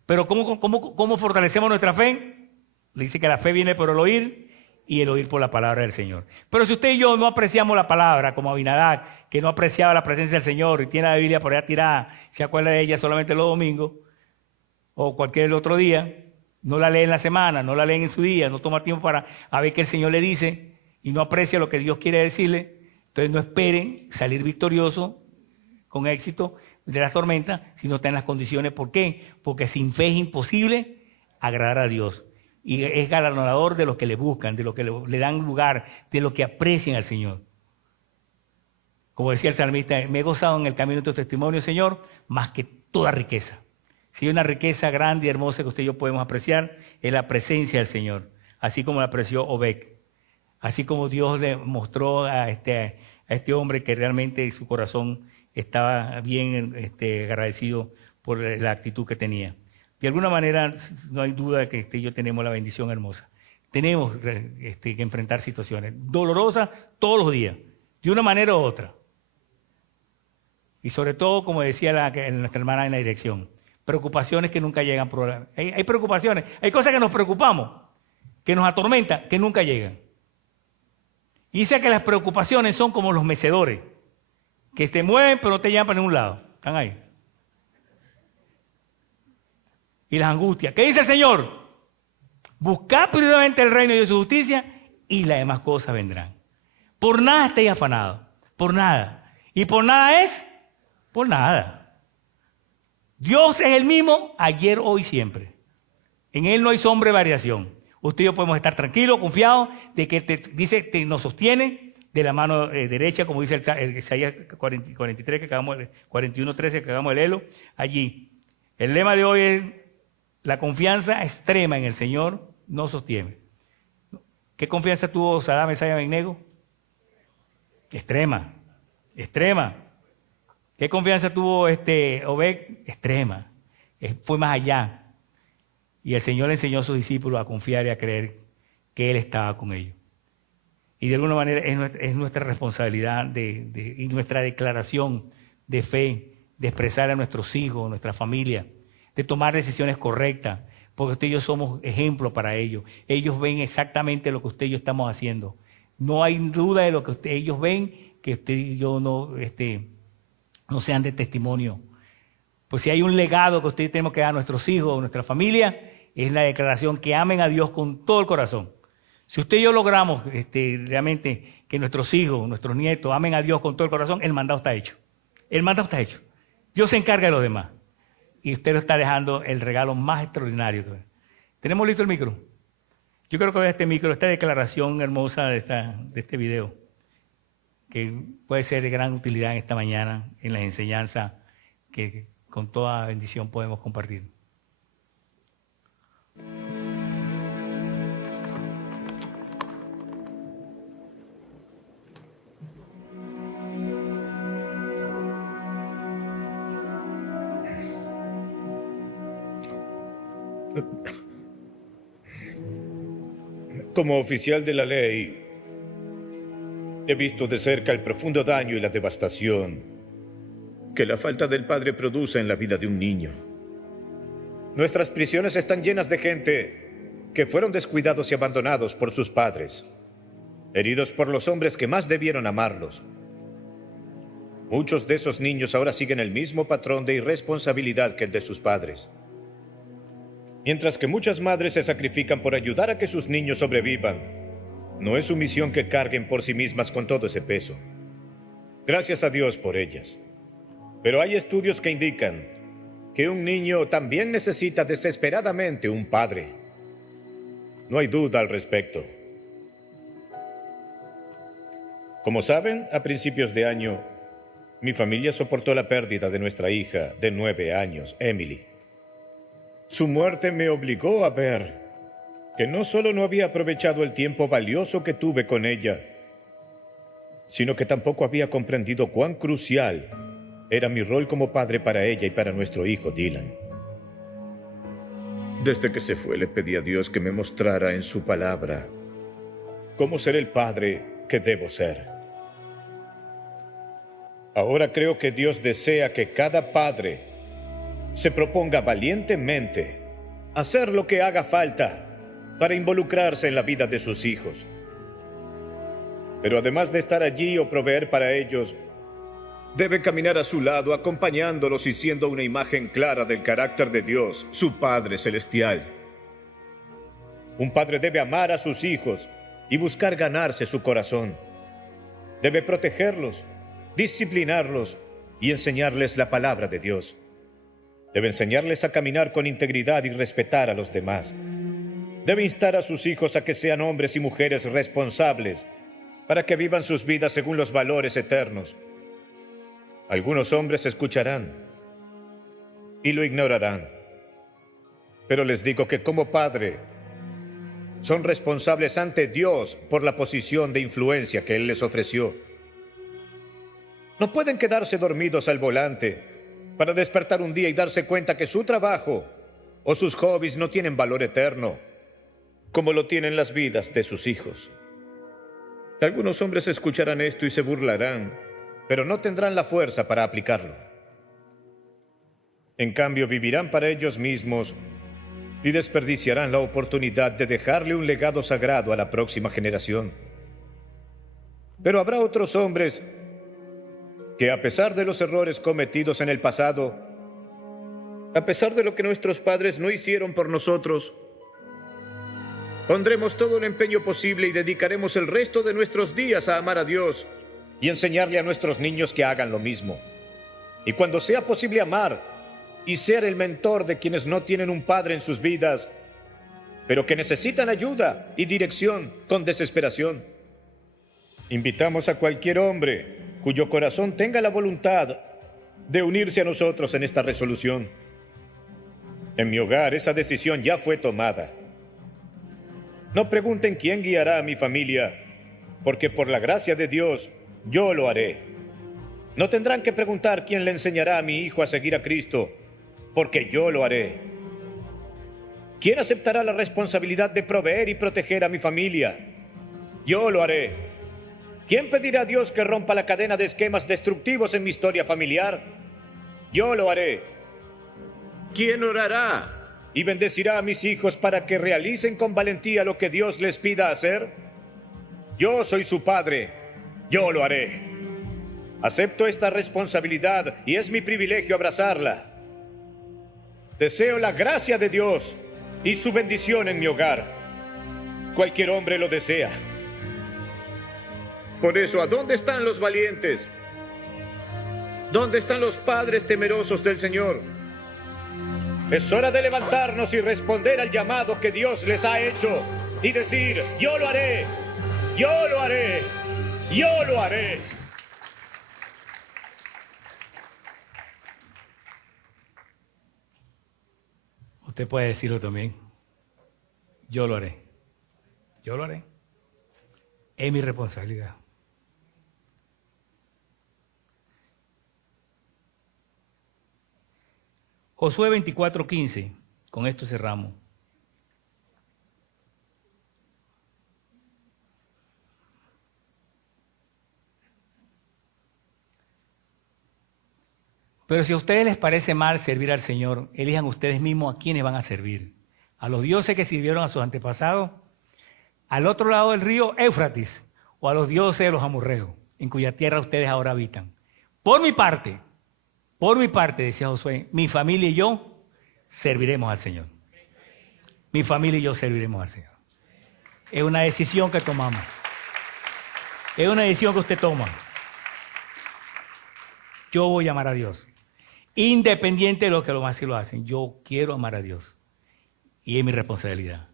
Pero ¿cómo fortalecemos nuestra fe? Le dice que la fe viene por el oír y el oír por la palabra del Señor. Pero si usted y yo no apreciamos la palabra, como Abinadab, que no apreciaba la presencia del Señor y tiene la Biblia por allá tirada, se acuerda de ella solamente los domingos o cualquier otro día, no la lee en la semana, no la lee en su día, no toma tiempo para ver qué el Señor le dice y no aprecia lo que Dios quiere decirle, Entonces no esperen salir victorioso con éxito de las tormentas si no están en las condiciones. ¿Por qué? Porque sin fe es imposible agradar a Dios. Y es galardonador de los que le buscan, de los que le dan lugar, de los que aprecian al Señor. Como decía el salmista, me he gozado en el camino de tu testimonio, Señor, más que toda riqueza. Si hay una riqueza grande y hermosa que usted y yo podemos apreciar, es la presencia del Señor, así como la apreció Obed. Así como Dios le mostró a este hombre que realmente su corazón estaba bien agradecido por la actitud que tenía. De alguna manera, no hay duda de que usted y yo tenemos la bendición hermosa. Tenemos que enfrentar situaciones dolorosas todos los días, de una manera u otra. Y sobre todo, como decía nuestra hermana en la dirección, preocupaciones que nunca llegan. Hay preocupaciones, hay cosas que nos preocupamos, que nos atormentan, que nunca llegan. Y dice que las preocupaciones son como los mecedores, que te mueven pero no te llevan para ningún lado. Están ahí. Y las angustias. ¿Qué dice el Señor? Buscad primeramente el reino de su justicia y las demás cosas vendrán. Por nada estéis afanados. Por nada. Y por nada es por nada. Dios es el mismo ayer, hoy, siempre. En Él no hay sombra de variación. Usted y yo podemos estar tranquilos, confiados de que nos sostiene de la mano derecha, como dice el Isaías 43, 41:13, que acabamos de leerlo. Allí. El lema de hoy es: la confianza extrema en el Señor nos sostiene. ¿Qué confianza tuvo Saddam Mesías Abednego? Extrema, extrema. ¿Qué confianza tuvo Obed? Extrema. Fue más allá. Y el Señor le enseñó a sus discípulos a confiar y a creer que Él estaba con ellos. Y de alguna manera es nuestra responsabilidad y nuestra declaración de fe, de expresar a nuestros hijos, a nuestra familia, de tomar decisiones correctas, porque usted y yo somos ejemplos para ellos. Ellos ven exactamente lo que usted y yo estamos haciendo. No hay duda de lo que ellos ven, que usted y yo no sean de testimonio. Pues si hay un legado que usted tenemos que dar a nuestros hijos, a nuestra familia, es la declaración que amen a Dios con todo el corazón. Si usted y yo logramos realmente que nuestros hijos, nuestros nietos amen a Dios con todo el corazón, el mandado está hecho. El mandado está hecho. Dios se encarga de los demás. Y usted lo está dejando el regalo más extraordinario. ¿Tenemos listo el micro? Yo creo que voy a este micro, esta declaración hermosa de este video, que puede ser de gran utilidad en esta mañana, en la enseñanza que con toda bendición podemos compartir. Como oficial de la ley, he visto de cerca el profundo daño y la devastación que la falta del padre produce en la vida de un niño. Nuestras prisiones están llenas de gente que fueron descuidados y abandonados por sus padres, heridos por los hombres que más debieron amarlos. Muchos de esos niños ahora siguen el mismo patrón de irresponsabilidad que el de sus padres. Mientras que muchas madres se sacrifican por ayudar a que sus niños sobrevivan, no es su misión que carguen por sí mismas con todo ese peso. Gracias a Dios por ellas. Pero hay estudios que indican que un niño también necesita desesperadamente un padre. No hay duda al respecto. Como saben, a principios de año, mi familia soportó la pérdida de nuestra hija de 9 años, Emily. Su muerte me obligó a ver que no solo no había aprovechado el tiempo valioso que tuve con ella, sino que tampoco había comprendido cuán crucial era mi rol como padre para ella y para nuestro hijo Dylan. Desde que se fue, le pedí a Dios que me mostrara en su palabra cómo ser el padre que debo ser. Ahora creo que Dios desea que cada padre se proponga valientemente hacer lo que haga falta para involucrarse en la vida de sus hijos. Pero además de estar allí o proveer para ellos, debe caminar a su lado, acompañándolos y siendo una imagen clara del carácter de Dios, su Padre Celestial. Un padre debe amar a sus hijos y buscar ganarse su corazón. Debe protegerlos, disciplinarlos y enseñarles la palabra de Dios. Debe enseñarles a caminar con integridad y respetar a los demás. Debe instar a sus hijos a que sean hombres y mujeres responsables para que vivan sus vidas según los valores eternos. Algunos hombres escucharán y lo ignorarán. Pero les digo que como padre, son responsables ante Dios por la posición de influencia que Él les ofreció. No pueden quedarse dormidos al volante para despertar un día y darse cuenta que su trabajo o sus hobbies no tienen valor eterno, como lo tienen las vidas de sus hijos. Algunos hombres escucharán esto y se burlarán, pero no tendrán la fuerza para aplicarlo. En cambio, vivirán para ellos mismos y desperdiciarán la oportunidad de dejarle un legado sagrado a la próxima generación. Pero habrá otros hombres que, a pesar de los errores cometidos en el pasado, a pesar de lo que nuestros padres no hicieron por nosotros, pondremos todo el empeño posible y dedicaremos el resto de nuestros días a amar a Dios y enseñarle a nuestros niños que hagan lo mismo. Y cuando sea posible amar y ser el mentor de quienes no tienen un padre en sus vidas, pero que necesitan ayuda y dirección con desesperación, invitamos a cualquier hombre cuyo corazón tenga la voluntad de unirse a nosotros en esta resolución. En mi hogar esa decisión ya fue tomada. No pregunten quién guiará a mi familia, porque por la gracia de Dios, yo lo haré. No tendrán que preguntar quién le enseñará a mi hijo a seguir a Cristo, porque yo lo haré. ¿Quién aceptará la responsabilidad de proveer y proteger a mi familia? Yo lo haré. ¿Quién pedirá a Dios que rompa la cadena de esquemas destructivos en mi historia familiar? Yo lo haré. ¿Quién orará y bendecirá a mis hijos para que realicen con valentía lo que Dios les pida hacer? Yo soy su padre. Yo lo haré. Acepto esta responsabilidad y es mi privilegio abrazarla. Deseo la gracia de Dios y su bendición en mi hogar. Cualquier hombre lo desea. Por eso, ¿a dónde están los valientes? ¿Dónde están los padres temerosos del Señor? Es hora de levantarnos y responder al llamado que Dios les ha hecho y decir: yo lo haré, yo lo haré, yo lo haré. Usted puede decirlo también. Yo lo haré. Yo lo haré. Es mi responsabilidad. Josué 24:15. Con esto cerramos. Pero si a ustedes les parece mal servir al Señor, elijan ustedes mismos a quiénes van a servir. A los dioses que sirvieron a sus antepasados, al otro lado del río Éufrates, o a los dioses de los amorreos, en cuya tierra ustedes ahora habitan. Por mi parte, decía Josué, mi familia y yo serviremos al Señor. Mi familia y yo serviremos al Señor. Es una decisión que tomamos. Es una decisión que usted toma. Yo voy a amar a Dios. Independiente de lo que los demás sí lo hacen. Yo quiero amar a Dios. Y es mi responsabilidad.